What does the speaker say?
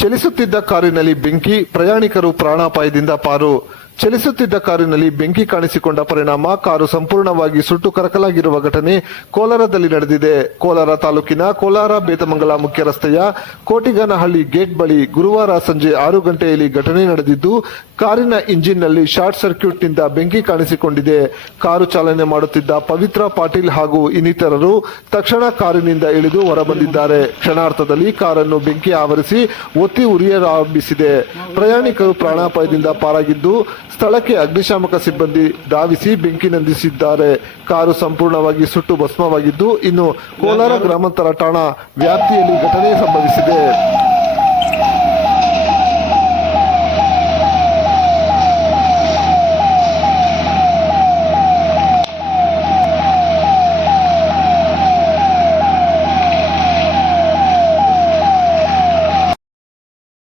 ಚಲಿಸುತ್ತಿದ್ದ ಕಾರಿನಲ್ಲಿ ಬೆಂಕಿ, ಪ್ರಯಾಣಿಕರು ಪ್ರಾಣಾಪಾಯದಿಂದ ಪಾರು. ಚಲಿಸುತ್ತಿದ್ದ ಕಾರಿನಲ್ಲಿ ಬೆಂಕಿ ಕಾಣಿಸಿಕೊಂಡ ಪರಿಣಾಮ ಕಾರು ಸಂಪೂರ್ಣವಾಗಿ ಸುಟ್ಟು ಕರಕಲಾಗಿರುವ ಘಟನೆ ಕೋಲಾರದಲ್ಲಿ ನಡೆದಿದೆ. ಕೋಲಾರ ತಾಲೂಕಿನ ಕೋಲಾರ ಬೇತಮಂಗಲ ಮುಖ್ಯ ರಸ್ತೆಯ ಕೋಟಿಗಾನಹಳ್ಳಿ ಗೇಟ್ ಬಳಿ ಗುರುವಾರ ಸಂಜೆ 6 ಗಂಟೆಯಲ್ಲಿ ಘಟನೆ ನಡೆದಿದ್ದು, ಕಾರಿನ ಇಂಜಿನ್ನಲ್ಲಿ ಶಾರ್ಟ್ ಸರ್ಕ್ಯೂಟ್ನಿಂದ ಬೆಂಕಿ ಕಾಣಿಸಿಕೊಂಡಿದೆ. ಕಾರು ಚಾಲನೆ ಮಾಡುತ್ತಿದ್ದ ಪವಿತ್ರ ಪಾಟೀಲ್ ಹಾಗೂ ಇನ್ನಿತರರು ತಕ್ಷಣ ಕಾರಿನಿಂದ ಇಳಿದು ಹೊರಬಂದಿದ್ದಾರೆ. ಕ್ಷಣಾರ್ಥದಲ್ಲಿ ಕಾರನ್ನು ಬೆಂಕಿ ಆವರಿಸಿ ಒತ್ತಿ ಉರಿಯಲಾರಂಭಿಸಿದೆ. ಪ್ರಯಾಣಿಕರು ಪ್ರಾಣಾಪಾಯದಿಂದ ಪಾರಾಗಿದ್ದು, ಸ್ಥಳಕ್ಕೆ ಅಗ್ನಿಶಾಮಕ ಸಿಬ್ಬಂದಿ ಧಾವಿಸಿ ಬೆಂಕಿ ನಂದಿಸಿದ್ದಾರೆ. ಕಾರು ಸಂಪೂರ್ಣವಾಗಿ ಸುಟ್ಟು ಭಸ್ಮವಾಗಿದ್ದು, ಇನ್ನು ಕೋಲಾರ ಗ್ರಾಮಾಂತರ ಠಾಣಾ ವ್ಯಾಪ್ತಿಯಲ್ಲಿ ಘಟನೆ ಸಂಭವಿಸಿದೆ.